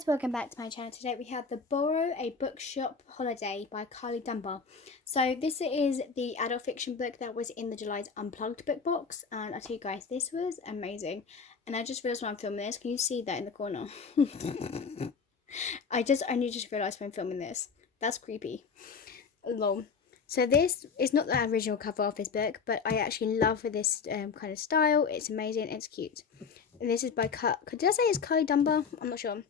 guys, welcome back to my channel. Today we have the Borrow a Bookshop Holiday by Kiley Dunbar. So this is the adult fiction book that was in the July's Unplugged book box, and I tell you guys, this was amazing. And I just realised when I'm filming this, can you see that in the corner? I only just realised when I'm filming this. That's creepy. Lol. So this is not the original cover of this book, but I actually love this kind of style. It's amazing, it's cute. And this is by did I say it's Kiley Dunbar? I'm not sure.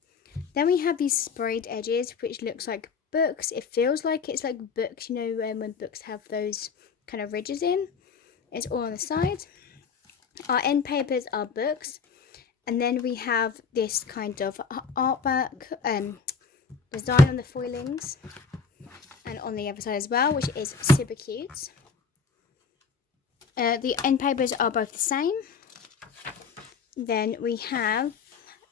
Then we have these sprayed edges, which looks like books. It feels like it's like books, you know, when books have those kind of ridges in. It's all on the side. Our end papers are books. And then we have this kind of artwork design on the foilings. And on the other side as well, which is super cute. The end papers are both the same. Then we have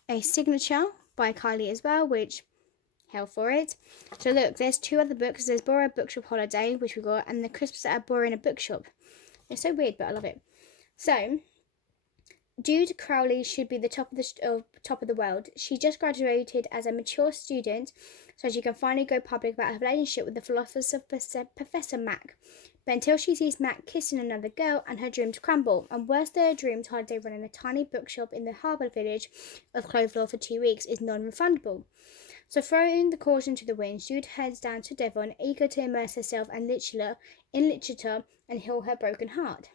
a signature by Kiley as well, which, hell for it. So look, there's two other books. There's Borrow a Bookshop Holiday, which we got, and the Crisps that are Borrowing a Bookshop. It's so weird, but I love it. So, Jude Crowley should be the top of the world. She just graduated as a mature student, so she can finally go public about her relationship with the philosopher Professor Mac. But until she sees Mac kissing another girl, and her dreams crumble. And worse than her dreams, holiday running a tiny bookshop in the harbour village of Clovelore for 2 weeks is non-refundable. So throwing the caution to the wind, Jude heads down to Devon, eager to immerse herself in literature and heal her broken heart.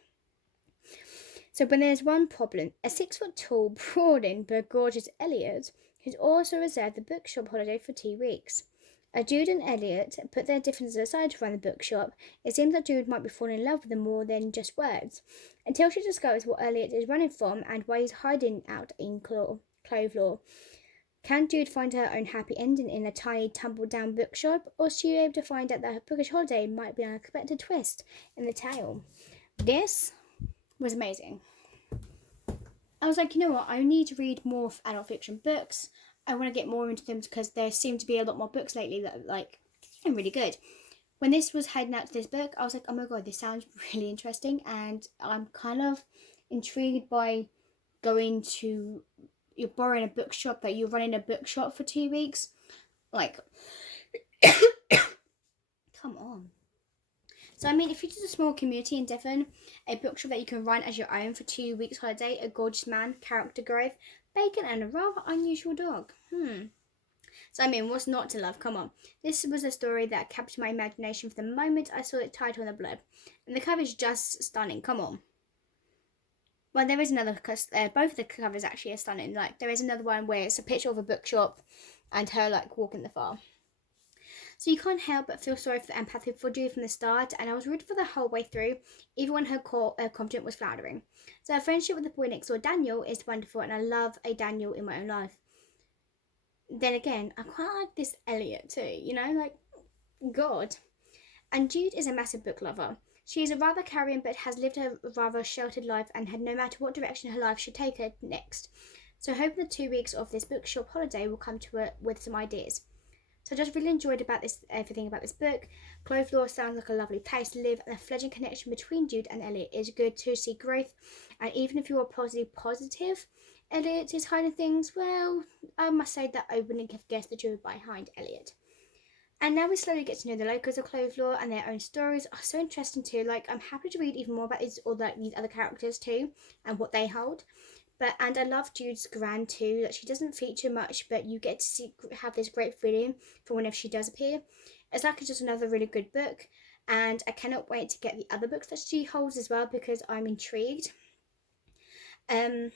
So when there's one problem, a 6-foot-tall, broadened but gorgeous Elliot, who's also reserved the bookshop holiday for 2 weeks. As Jude and Elliot put their differences aside to run the bookshop, it seems that Jude might be falling in love with them more than just words, until she discovers what Elliot is running from and why he's hiding out in Clovelore. Can Jude find her own happy ending in a tiny, tumble-down bookshop, or is she able to find out that her bookish holiday might be an unexpected twist in the tale? This was amazing. I was like, you know what, I need to read more adult fiction books. I want to get more into them because there seem to be a lot more books lately that are like really good. When this was heading out to this book, I was like, oh my god, this sounds really interesting, and I'm kind of intrigued by you're borrowing a bookshop, that you're running a bookshop for 2 weeks. Like, come on. So, I mean, if you're just a small community in Devon, a bookshop that you can run as your own for 2 weeks holiday, a gorgeous man, character growth, bacon, and a rather unusual dog. So, I mean, what's not to love? Come on. This was a story that captured my imagination from the moment I saw the title on the blurb. And the cover is just stunning. Come on. Well, there is another, both of the covers actually are stunning. Like, there is another one where it's a picture of a bookshop and her, like, walking the far. So you can't help but feel sorry for the empathy for Jude from the start, and I was rooted for the whole way through, even when her confidence was floundering. So her friendship with the boy next door, Daniel, is wonderful, and I love a Daniel in my own life. Then again, I quite like this Elliot too, you know, like, God. And Jude is a massive book lover. She is a rather carrying, but has lived a rather sheltered life and had no matter what direction her life should take her next. So I hope the 2 weeks of this bookshop holiday will come to her with some ideas. So I just really enjoyed everything about this book. Clovelore sounds like a lovely place to live, and the fledgling connection between Jude and Elliot is good to see growth. And even if you are positive, Elliot is hiding things, well, I must say that I wouldn't have guessed the truth behind Elliot. And now we slowly get to know the locals of Clovelore, and their own stories are so interesting too. Like, I'm happy to read even more about these other characters too, and what they hold. And I love Jude's grand too, that she doesn't feature much, but you get to have this great feeling for whenever she does appear. It's like it's just another really good book, and I cannot wait to get the other books that she holds as well, because I'm intrigued. I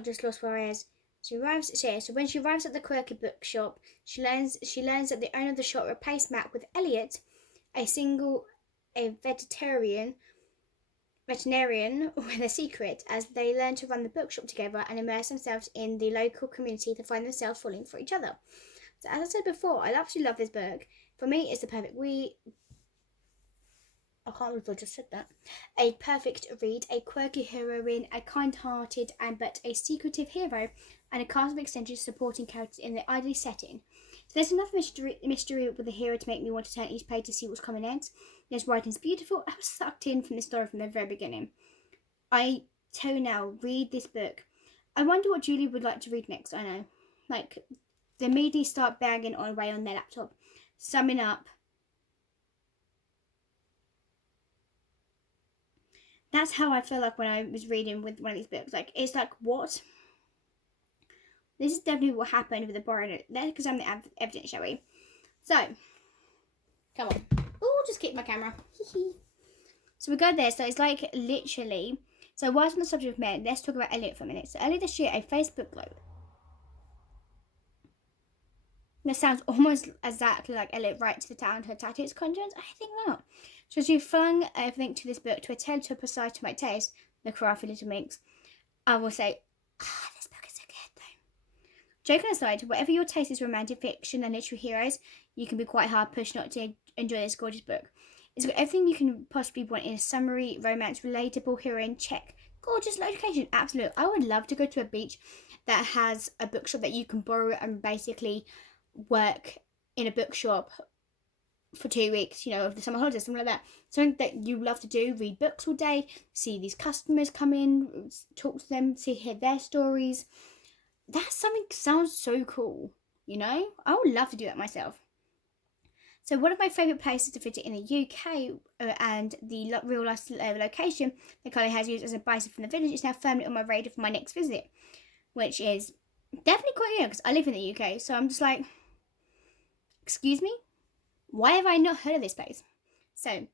just lost where I was. So when she arrives at the quirky bookshop, she learns that the owner of the shop replaced Mac with Elliot, a veterinarian with a secret, as they learn to run the bookshop together and immerse themselves in the local community to find themselves falling for each other. So as I said before, I absolutely love this book. For me, it's the perfect I can't believe I just said that. A perfect read, a quirky heroine, a kind-hearted but a secretive hero, and a cast of extensions supporting characters in the ideal setting. So there's enough mystery with the hero to make me want to turn each page to see what's coming next. This writing's beautiful. I was sucked in from the story from the very beginning. I tell you now, read this book. I wonder what Julie would like to read next. I know. Like, they immediately start banging on away on their laptop. Summing up. That's how I feel like when I was reading with one of these books. Like, it's like, what? This is definitely what happened with the borrowed. Let's examine the evidence, shall we? So, come on. Oh, just kick my camera. So we go there. So it's like literally. So whilst on the subject of men, let's talk about Elliot for a minute. So earlier this year, a Facebook group. This sounds almost exactly like Elliot writes to the town her tattoos content. I think not. So she flung a link to this book to attempt to precise to my taste, the crafty little minx. I will say, this book is so good though. Joking aside, whatever your taste is romantic fiction and literary heroes, you can be quite hard pushed not to enjoy this gorgeous book. It's got everything you can possibly want in a summary, romance, relatable heroine, check. Gorgeous location, absolute. I would love to go to a beach that has a bookshop that you can borrow and basically work in a bookshop for 2 weeks, of the summer holidays, something like that. Something that you love to do, read books all day, see these customers come in, talk to them, hear their stories. That's something sounds so cool, I would love to do that myself. So one of my favourite places to visit in the UK and the real life location that Kiley has used as a base from the village is now firmly on my radar for my next visit, which is definitely quite new because I live in the UK. So I'm just like, excuse me? Why have I not heard of this place? So,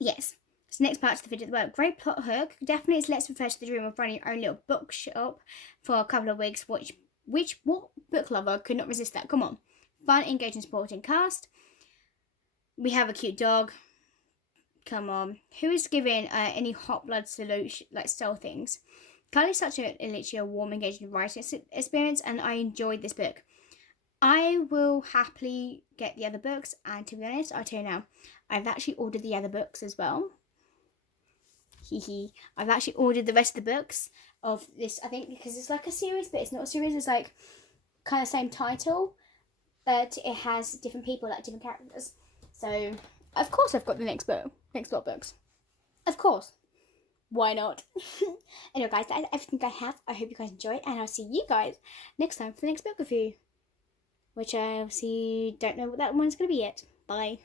yes. So next part of the video, well, great plot hook. Definitely let's refer to the dream of running your own little bookshop for a couple of weeks. What book lover could not resist that? Come on. Fun, engaging, supporting cast. We have a cute dog. Come on. Who is giving any hot blood solution, like style things? Kiley's such literally a warm, engaging writing experience, and I enjoyed this book. I will happily get the other books, and to be honest, I'll tell you now, I've actually ordered the other books as well. I've actually ordered the rest of the books of this, I think, because it's like a series, but it's not a series, it's like kind of same title, but it has different people, like different characters. So, of course I've got the next lot of books. Of course. Why not? Anyway, guys, that's everything I have. I hope you guys enjoyed, and I'll see you guys next time for the next book review, which I obviously don't know what that one's going to be yet. Bye.